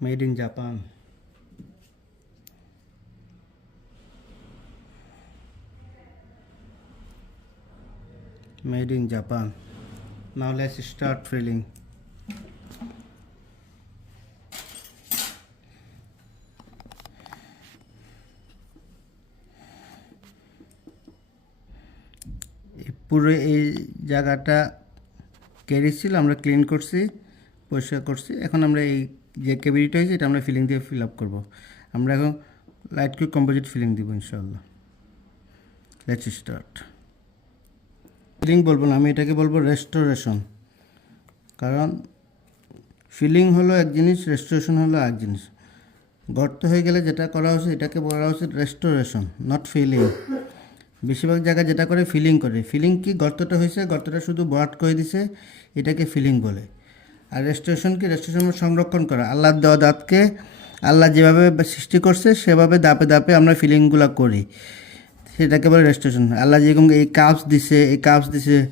Made in Japan. Made in Japan. Now let's start filling. এই পুরো এই জায়গাটা ক্যারি ছিল আমরা ক্লিন করছি পরিষ্কার করছি এখন আমরা এই যে ক্যাবিরিটা হয়েছে, এটা আমরা ফিলিং দিয়ে ফিল আপ করব। আমরা এখন লাইট কুইক কম্পোজিট ফিলিং দিব ইনশাল্লাহ লেটস স্টার্ট ফিলিং বলব না, আমি এটাকে বলব রেস্টোরেশন কারণ ফিলিং হলো এক জিনিস রেস্টোরেশন হলো এক জিনিস। গর্ত হয়ে গেলে যেটা করা হচ্ছে এটাকে বলা হচ্ছে রেস্টোরেশন নট ফিলিং বেশিরভাগ জায়গায় যেটা করে ফিলিং করে। ফিলিং কি গর্তটা হয়েছে? গর্তটা শুধু বরাট করে দিছে, এটাকে ফিলিং বলে। আর রেস্টোরেশন কি রেস্টোরেশন সংরক্ষণ করা। আল্লাহর দেওয়া দাঁতকে আল্লাহ যেভাবে সৃষ্টি করছে, সেভাবে দাপে দাপে আমরা ফিলিংগুলো করি। সেটাকে বলে রেস্টোরেশন আল্লাহ যেরকম এই কাপস দিছে, এই কাপস দিছে,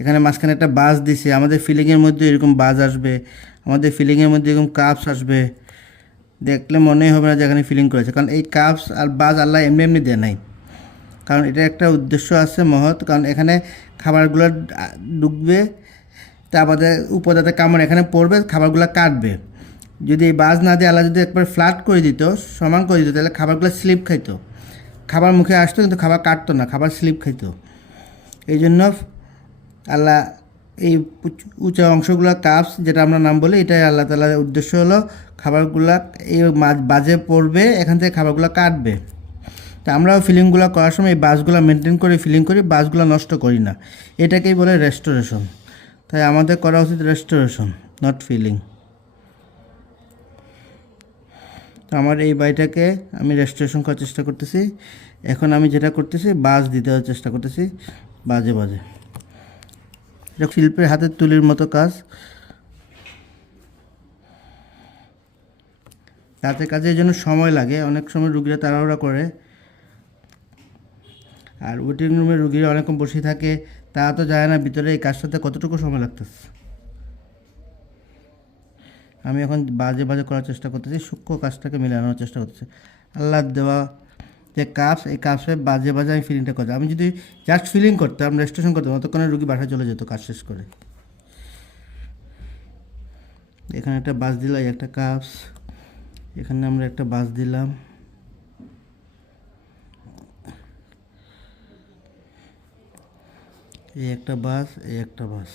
এখানে মাঝখানে একটা বাজ দিছে, আমাদের ফিলিংয়ের মধ্যে এরকম বাজ আসবে, আমাদের ফিলিংয়ের মধ্যে এরকম কাপস আসবে। দেখলে মনেই হবে না যে এখানে ফিলিং করেছে। কারণ এই কাপস আর বাজ আল্লাহ এমনি এমনি দেয় নাই। কারণ এটা একটা উদ্দেশ্য আছে মহৎ। কারণ এখানে খাবারগুলো ডা- ঢুকবে তা আমাদের উপদাতে কামড় এখানে পড়বে, খাবারগুলো কাটবে। যদি এই বাজ না দিয়ে আল্লাহ যদি একবার ফ্ল্যাট করে দিত, সমান করে দিত, তাহলে খাবারগুলো স্লিপ খাইতো। খাবার মুখে আসতো কিন্তু খাবার কাটতো না, খাবার স্লিপ খাইতো। এই জন্য আল্লাহ এই উচ- অংশগুলো কাপস, যেটা আমরা নাম বলি, এটাই আল্লাহ তালার উদ্দেশ্য হলো খাবারগুলা এই বাজে পড়বে, এখান থেকে খাবারগুলো কাটবে। তা আমরাও ফিলিংগুলো করার সময় এই বাসগুলো মেনটেন করে ফিলিং করি, বাসগুলো নষ্ট করি না। এটাকেই বলে রেস্টোরেশন তাই আমাদের করা উচিত রেস্টোরেশন নট ফিলিং তো আমার এই বাড়িটাকে আমি রেস্টোরেশন করার চেষ্টা করতেছি। এখন আমি যেটা করতেছি বাস দিতে চেষ্টা করতেছি, বাজে বাজে। এটা শিল্পের হাতের তুলির মতো কাজ। তাতে কাজে এই জন্য সময় লাগে, অনেক সময় রুগীরা তাড়াহুড়া করে। আর ওয়েটিং রুমে রুগীরা অনেকক্ষণ বসে থাকে তা তো যায় না, ভিতরে এই কাজটাতে কতটুকু সময় লাগতেছে? আমি এখন বাজে বাজে করার চেষ্টা করতেছি, সূক্ষ্ম কাজটাকে মিলানোর চেষ্টা করতেছি। আল্লাহ দেওয়া যে কাপস, এই কাপসে বাজে বাজে আমি ফিলিংটা করতাম। আমি যদি জাস্ট ফিলিং করতাম রেজিস্ট্রেশন করতাম ততক্ষণে রুগী বাসায় চলে যেত কাজ শেষ করে। এখানে একটা বাস দিলাম একটা কাপস, এখানে আমরা একটা বাস দিলাম। এই একটা বাস এই একটা বাস।